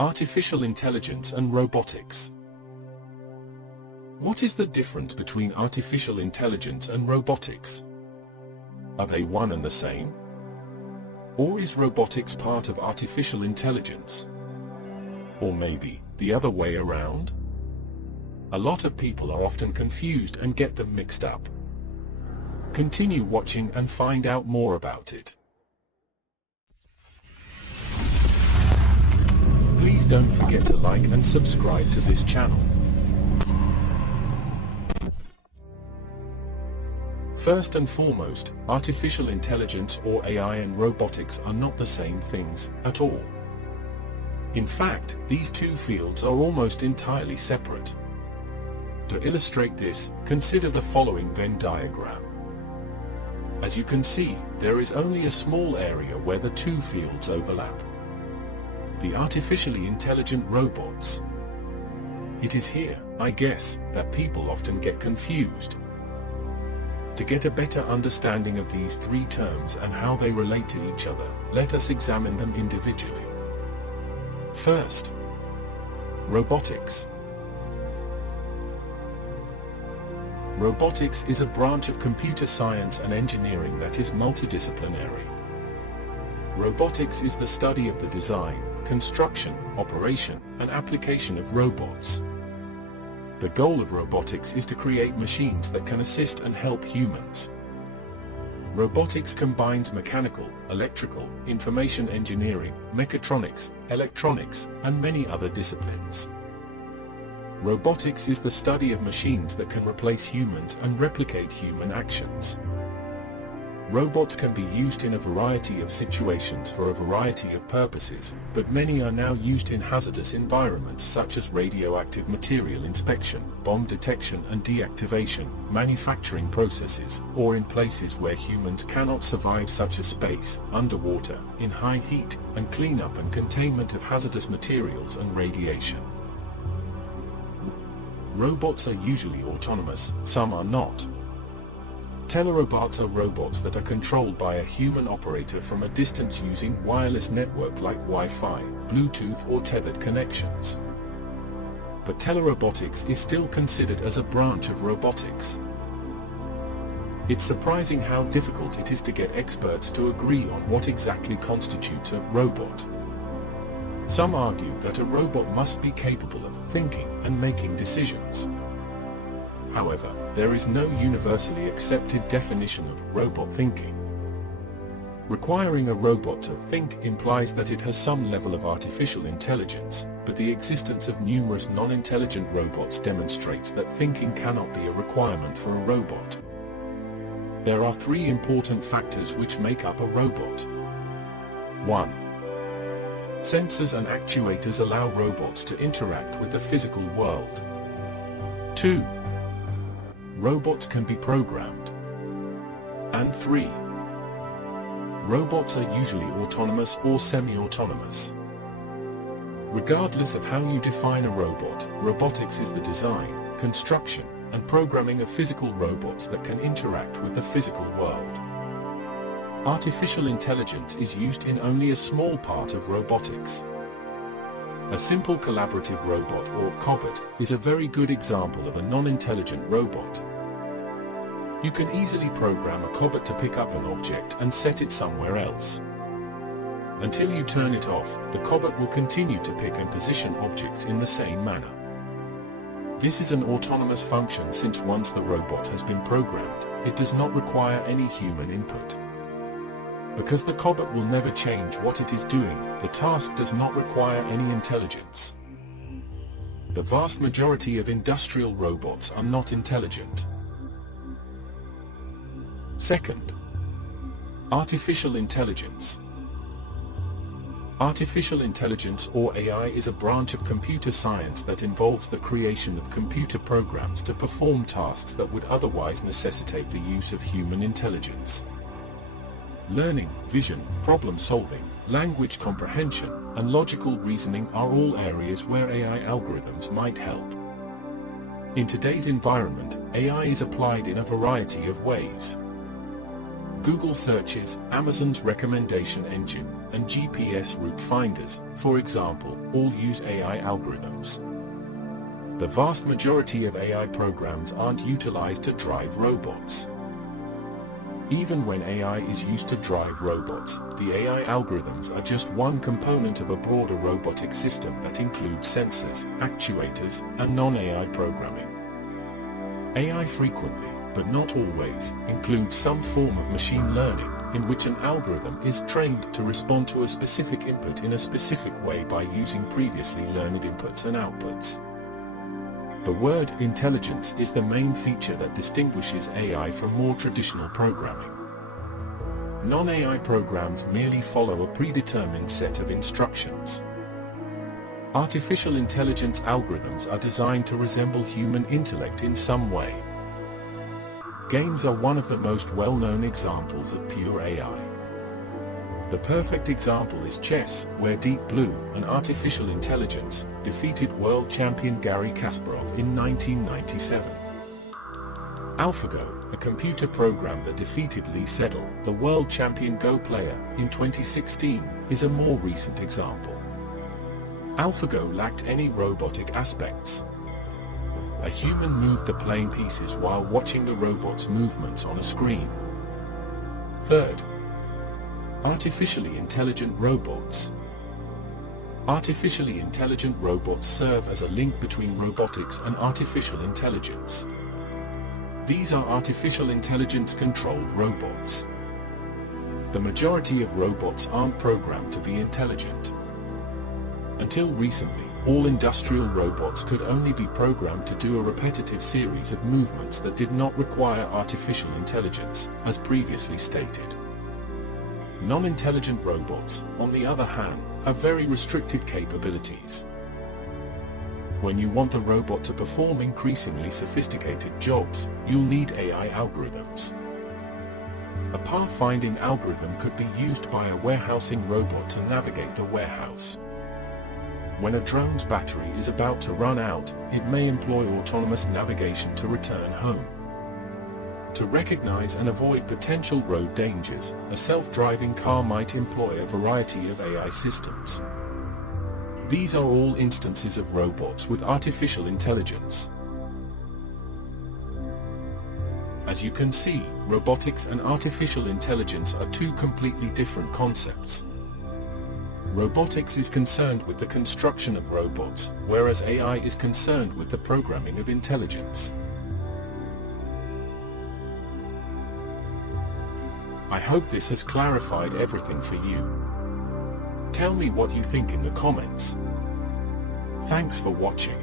Artificial intelligence and robotics. What is the difference between artificial intelligence and robotics? Are they one and the same? Or is robotics part of artificial intelligence? Or maybe the other way around? A lot of people are often confused and get them mixed up. Continue watching and find out more about it. Please don't forget to like and subscribe to this channel. First and foremost, artificial intelligence or AI and robotics are not the same things at all. In fact, these two fields are almost entirely separate. To illustrate this, consider the following Venn diagram. As you can see, there is only a small area where the two fields overlap. The artificially intelligent robots. It is here, I guess, that people often get confused. To get a better understanding of these three terms and how they relate to each other, let us examine them individually. First, robotics. Robotics is a branch of computer science and engineering that is multidisciplinary. Robotics is the study of the design, construction, operation, and application of robots. The goal of robotics is to create machines that can assist and help humans. Robotics combines mechanical, electrical, information engineering, mechatronics, electronics, and many other disciplines. Robotics is the study of machines that can replace humans and replicate human actions. Robots can be used in a variety of situations for a variety of purposes, but many are now used in hazardous environments such as radioactive material inspection, bomb detection and deactivation, manufacturing processes, or in places where humans cannot survive such as space, underwater, in high heat, and cleanup and containment of hazardous materials and radiation. Robots are usually autonomous, some are not. Telerobots are robots that are controlled by a human operator from a distance using wireless network like Wi-Fi, Bluetooth or tethered connections. But telerobotics is still considered as a branch of robotics. It's surprising how difficult it is to get experts to agree on what exactly constitutes a robot. Some argue that a robot must be capable of thinking and making decisions. However, there is no universally accepted definition of robot thinking. Requiring a robot to think implies that it has some level of artificial intelligence, but the existence of numerous non-intelligent robots demonstrates that thinking cannot be a requirement for a robot. There are three important factors which make up a robot. 1. Sensors and actuators allow robots to interact with the physical world. 2. Robots can be programmed. And 3. Robots are usually autonomous or semi-autonomous. Regardless of how you define a robot, robotics is the design, construction, and programming of physical robots that can interact with the physical world. Artificial intelligence is used in only a small part of robotics. A simple collaborative robot or cobot is a very good example of a non-intelligent robot. You can easily program a cobot to pick up an object and set it somewhere else. Until you turn it off, the cobot will continue to pick and position objects in the same manner. This is an autonomous function since once the robot has been programmed, it does not require any human input. Because the cobot will never change what it is doing, the task does not require any intelligence. The vast majority of industrial robots are not intelligent. Second, artificial intelligence. Artificial intelligence or AI is a branch of computer science that involves the creation of computer programs to perform tasks that would otherwise necessitate the use of human intelligence. Learning, vision, problem-solving, language comprehension, and logical reasoning are all areas where AI algorithms might help. In today's environment, AI is applied in a variety of ways. Google searches, Amazon's recommendation engine, and GPS route finders, for example, all use AI algorithms. The vast majority of AI programs aren't utilized to drive robots. Even when AI is used to drive robots, the AI algorithms are just one component of a broader robotic system that includes sensors, actuators, and non-AI programming. AI frequently, but not always, includes some form of machine learning, in which an algorithm is trained to respond to a specific input in a specific way by using previously learned inputs and outputs. The word intelligence is the main feature that distinguishes AI from more traditional programming. Non-AI programs merely follow a predetermined set of instructions. Artificial intelligence algorithms are designed to resemble human intellect in some way. Games are one of the most well-known examples of pure AI. The perfect example is chess, where Deep Blue, an artificial intelligence, defeated world champion Garry Kasparov in 1997. AlphaGo, a computer program that defeated Lee Sedol, the world champion Go player, in 2016, is a more recent example. AlphaGo lacked any robotic aspects. A human moved the playing pieces while watching the robot's movements on a screen. Third, artificially intelligent robots. Artificially intelligent robots serve as a link between robotics and artificial intelligence. These are artificial intelligence-controlled robots. The majority of robots aren't programmed to be intelligent. Until recently, all industrial robots could only be programmed to do a repetitive series of movements that did not require artificial intelligence, as previously stated. Non-intelligent robots, on the other hand, have very restricted capabilities. When you want a robot to perform increasingly sophisticated jobs, you'll need AI algorithms. A pathfinding algorithm could be used by a warehousing robot to navigate the warehouse. When a drone's battery is about to run out, it may employ autonomous navigation to return home. To recognize and avoid potential road dangers, a self-driving car might employ a variety of AI systems. These are all instances of robots with artificial intelligence. As you can see, robotics and artificial intelligence are two completely different concepts. Robotics is concerned with the construction of robots, whereas AI is concerned with the programming of intelligence. I hope this has clarified everything for you. Tell me what you think in the comments. Thanks for watching.